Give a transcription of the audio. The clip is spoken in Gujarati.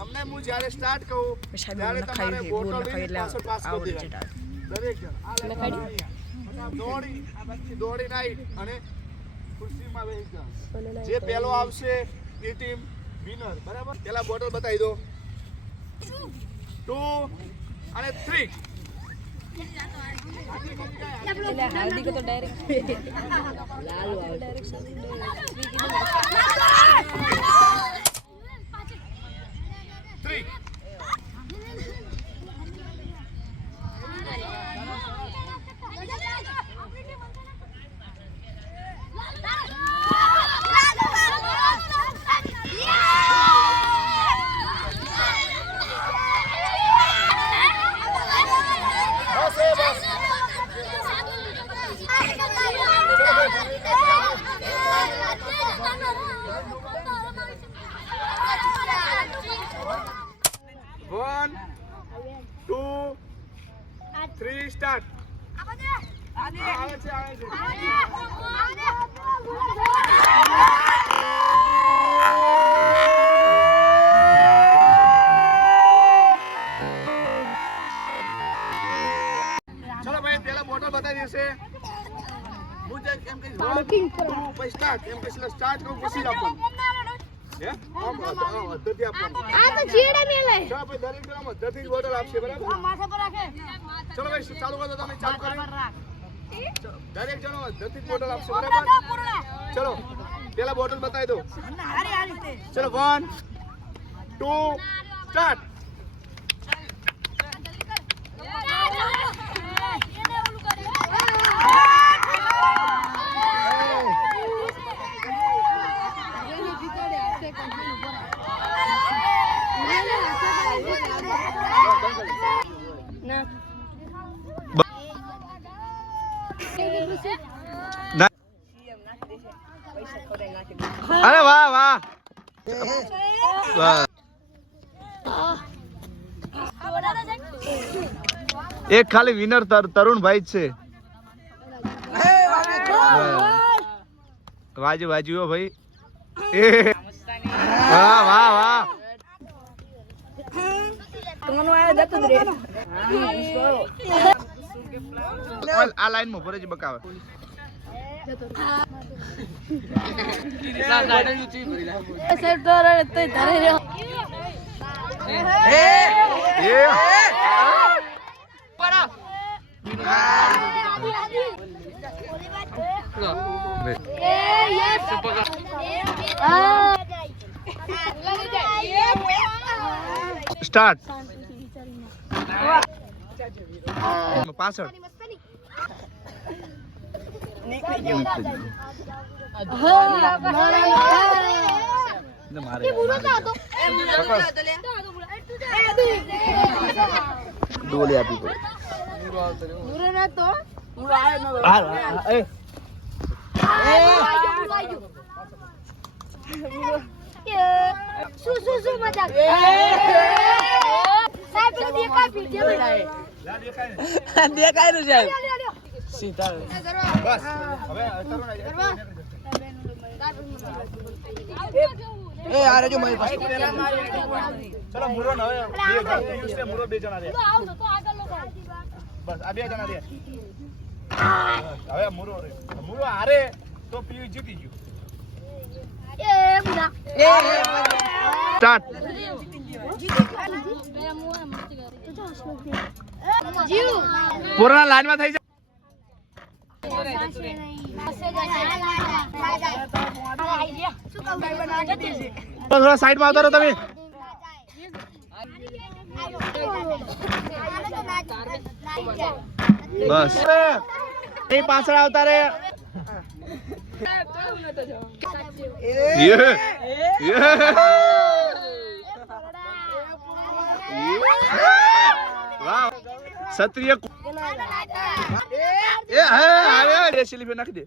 તમને હું જ્યારે સ્ટાર્ટ કહું ત્યારે તમારે બોટલ લઈને પાછળ પાસ કરી દેવાની દરેક જણ દોડીને આવી અને ખુરશીમાં બેસી જાઓ જે પહેલો આવશે એ ટીમ વિનર બરાબર પેલા બોટલ બતાવી દો 2 અને 3 હાર્દિક તો ડાયરેક્ટ લાલુ ડાયરેક્શન 3 1 2 3 સ્ટાર્ટ આવે છે ચલો ભાઈ પેલા બોટલ બતાવી દેશે હું જે એમ કહીશ 1 2 પછી સ્ટાર્ટ એમ કહીશ સ્ટાર્ટ કહું પછી આપવાનું હે પદ્ધતિ આપવાનું આ તો ચીડા મેલે ચલો ભાઈ દરેક જણ પદ્ધતિ બોટલ આપશે બરાબર માથા પર રાખે ચલો ભાઈ ચાલુ કરો તમે ચાલુ કરો દરેક જણ પદ્ધતિ બોટલ આપશે બરાબર ચલો પેલા બોટલ બતાવી દો ચલો 1 2 સ્ટાર્ટ અરે વાહ વાહ એક ખાલી વિનર તરુણભાઈ જ છે વાજુ વાજુ ભાઈ વાહ વાહ વાહ આ લાઈન માં ભરે જ બકાવે સ્ટાર્ટ પાછળ ડોલી આપી પડે શું મજાક સાહેબ દેખાય ને સાહેબ સીધા બસ હવે એ આ રેજો મારી પાસે ચલો મુરો ન હવે પિયુષ ને મુરો બે જણા રે બસ આ બે જણા રે હવે મુરો રે મુરો હારે તો પિયુષ જીતી ગયો સ્ટાર્ટ પૂર્ણ લાઈન માં થઈ થોડા સાઈડ માં આવતા રહો તમે બસ એ પાછળ આવતા રે ક્ષત્રિય એ હે સ્લીપ નાખી દે